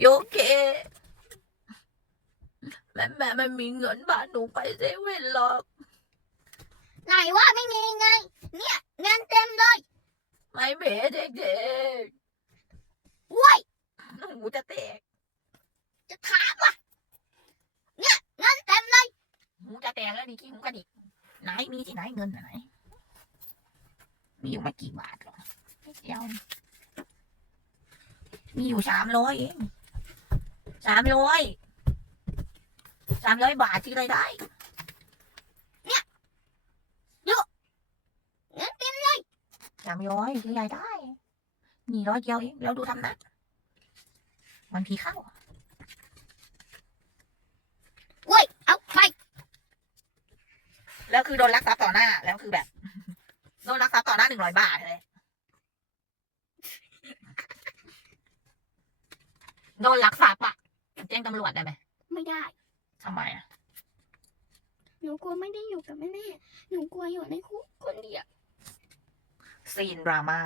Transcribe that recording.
โยเคแม่แม่ไม่มีเงินบ้านหนูไปเซเว่นหรอก ไหนว่าไม่มีไง เนี่ยเงินเต็มเลย ไม่เบเด็กเว้ยๆหนูจะแตก จะถามว่ะเนี่ยเงินเต็มเลยหนูจะแตกแล้วดิขี้หนูกระดิกไหนมีที่ไหนเงินไหน มีอยู่ไม่กี่บาทหรอกนิดเดียวมีอยู่สามร้อยเอง สามร้อยสามร้อยบาทที่ไรได้ เนี่ยดูเงินเต็มเลยสามร้อยที่ไรได้ นี่ร้อยเดียวเองแล้วดูทำนะมันพีเข้าเว้ย เอาไป แล้วคือโดนลักทรัพย์ต่อหน้า แล้วคือแบบ โดนลักทรัพย์ต่อหน้าหนึ่งร้อยบาทเลยโดนลักทรัพย์อะ แจ้งตำรวจได้ไหมไม่ได้ ทำไมอะหนูกลัวไม่ได้อยู่กับแม่แม่หนูกลัวอยู่ในคุกคนเดียว ซีนดราม่า